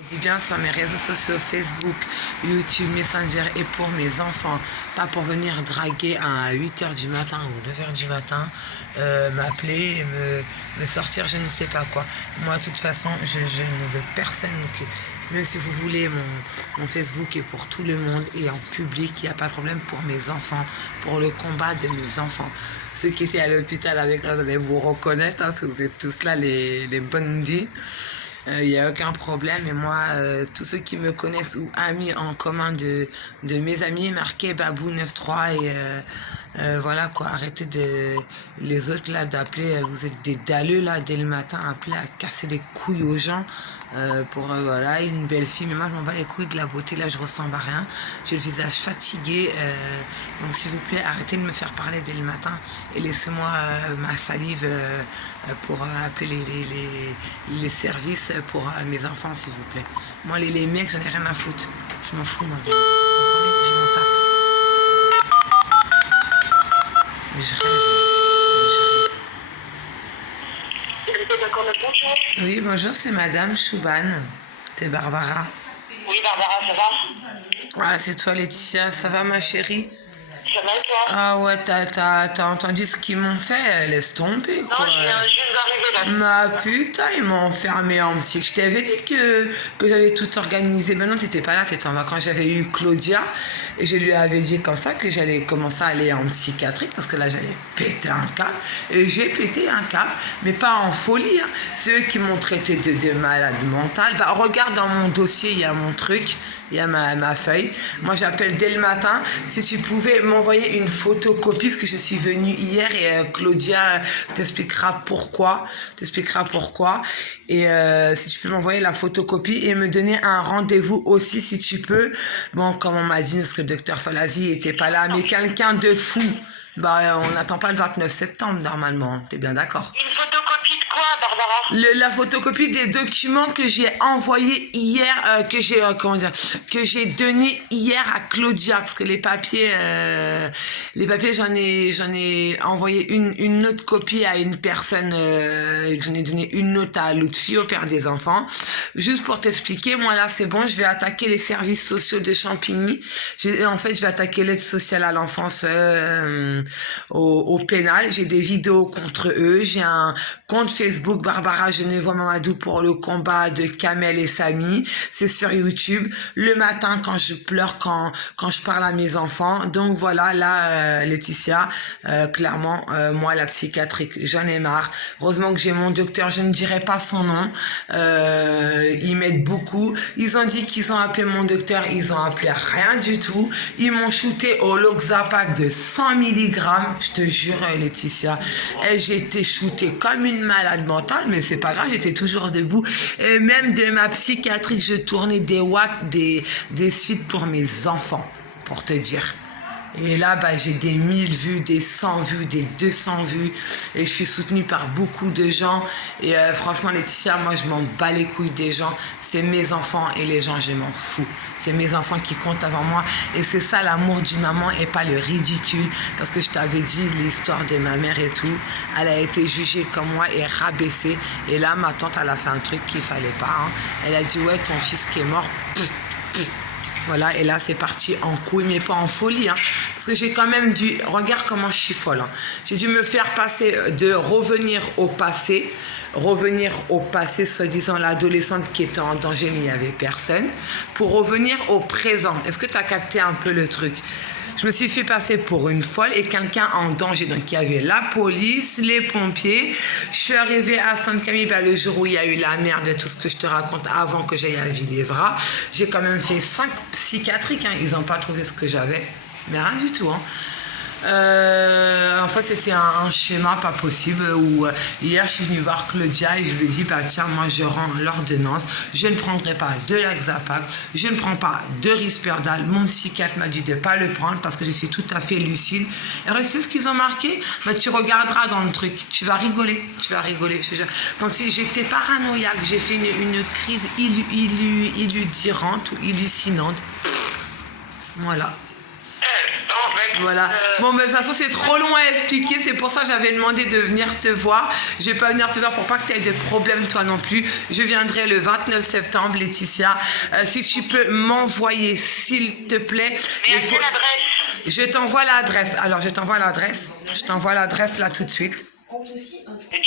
Je dis bien sur mes réseaux sociaux, Facebook, YouTube, Messenger et pour mes enfants, pas pour venir draguer à 8h du matin ou 9h du matin, m'appeler et me sortir je ne sais pas quoi. Moi, de toute façon, je ne veux personne que... Même si vous voulez, mon Facebook est pour tout le monde et en public, il n'y a pas de problème pour mes enfants, pour le combat de mes enfants. Ceux qui étaient à l'hôpital avec moi, vous allez vous reconnaître, hein, parce que vous êtes tous là, les bonnes vies. Il n'y a aucun problème. Et moi, tous ceux qui me connaissent ou amis en commun de mes amis, marquez Babou 93 et voilà quoi, arrêtez de les autres là d'appeler, vous êtes des dalleux là dès le matin, appeler à casser les couilles aux gens pour voilà, une belle fille. Mais moi je m'en bats les couilles de la beauté, là je ressemble à rien, j'ai le visage fatigué, donc s'il vous plaît arrêtez de me faire parler dès le matin et laissez-moi ma salive pour appeler les services pour mes enfants s'il vous plaît. Moi les mecs j'en ai rien à foutre, je m'en fous moi, vous comprenez, je m'en tape. Mais je rêve. Oui, bonjour, c'est Madame Chouban. C'est Barbara. Oui, Barbara, ça va? Ah, c'est toi, Laetitia. Ça va, ma chérie? Ça va et toi? Ah ouais, t'as entendu ce qu'ils m'ont fait? Laisse tomber, quoi. Non, je viens juste d'arriver Ma là. putain, ils m'ont enfermé en psy. Je t'avais dit que j'avais tout organisé. Ben non, t'étais pas là, t'étais en vacances. J'avais eu Claudia et je lui avais dit comme ça que j'allais commencer à aller en psychiatrie parce que là, j'allais péter un câble. Et j'ai pété un câble, mais pas en folie. Hein. C'est eux qui m'ont traité de malade mentale. Bah, regarde dans mon dossier, il y a mon truc, il y a ma feuille. Moi, j'appelle dès le matin. Si tu pouvais m'envoyer une photocopie, parce que je suis venue hier et Claudia t'expliquera pourquoi. Et si tu peux m'envoyer la photocopie et me donner un rendez-vous aussi si tu peux. Bon, comme on m'a dit, parce que le docteur Falazi était pas là, mais quelqu'un de fou. Bah, on n'attend pas le 29 septembre normalement. T'es bien d'accord? Une photocopie de quoi, Barbara? La photocopie des documents que j'ai envoyés hier, que j'ai donné hier à Claudia, parce que les papiers, j'en ai envoyé une autre copie à une personne, que j'en ai donné une autre à l'autre fille, au père des enfants. Juste pour t'expliquer, moi là c'est bon, je vais attaquer les services sociaux de Champigny. En fait, je vais attaquer l'aide sociale à l'enfance au pénal. J'ai des vidéos contre eux, j'ai un compte Facebook Barbara Genevois Mamadou pour le combat de Kamel et Samy. C'est sur YouTube. Le matin quand je pleure, quand je parle à mes enfants. Donc voilà, là Laetitia, clairement, moi la psychiatrique, j'en ai marre. Heureusement que j'ai mon docteur, je ne dirai pas son nom. Ils m'aident beaucoup. Ils ont dit qu'ils ont appelé mon docteur, ils ont appelé rien du tout. Ils m'ont shooté au Loxapac de 100 mg. Je te jure Laetitia, et j'ai été shootée comme une malade mentale, mais c'est pas grave, j'étais toujours debout. Et même de ma psychiatrique, je tournais des suites pour mes enfants, pour te dire. Et là, bah, j'ai des 1000 vues, des 100 vues, des 200 vues. Et je suis soutenue par beaucoup de gens. Et franchement, Laetitia, moi, je m'en bats les couilles des gens. C'est mes enfants et les gens, je m'en fous. C'est mes enfants qui comptent avant moi. Et c'est ça l'amour d'une maman et pas le ridicule. Parce que je t'avais dit l'histoire de ma mère et tout. Elle a été jugée comme moi et rabaissée. Et là, ma tante, elle a fait un truc qu'il fallait pas. Hein. Elle a dit, ouais, ton fils qui est mort. Voilà, et là, c'est parti en couille, mais pas en folie. Hein. Parce que j'ai quand même dû... Regarde comment je suis folle. Hein. J'ai dû me faire passer de revenir au passé, soi-disant l'adolescente qui était en danger, mais il n'y avait personne, pour revenir au présent. Est-ce que tu as capté un peu le truc ? Je me suis fait passer pour une folle et quelqu'un en danger. Donc, il y avait la police, les pompiers. Je suis arrivée à Sainte-Camille, ben, le jour où il y a eu la merde de tout ce que je te raconte avant que j'aille à Villévra. J'ai quand même fait 5 psychiatriques. Hein. Ils n'ont pas trouvé ce que j'avais. Mais rien du tout. Hein. En fait, c'était un schéma pas possible où hier, je suis venue voir Claudia et je lui ai dit, bah, tiens, moi, je rends l'ordonnance. Je ne prendrai pas de Laxapac. Je ne prends pas de Risperdal. Mon psychiatre m'a dit de ne pas le prendre parce que je suis tout à fait lucide. Et tu sais ce qu'ils ont marqué? Bah, tu regarderas dans le truc. Tu vas rigoler. Comme si j'étais paranoïaque. J'ai fait une crise illudirante ou hallucinante. Voilà. Bon, bah Voilà. Bon, mais de toute façon, c'est trop long à expliquer. C'est pour ça que j'avais demandé de venir te voir. Je vais pas venir te voir pour pas que tu aies de problème, toi non plus. Je viendrai le 29 septembre, Laetitia. Si tu peux m'envoyer, s'il te plaît. Mais à quelle adresse? Je t'envoie l'adresse. Alors, je t'envoie l'adresse. Je t'envoie l'adresse là tout de suite. Et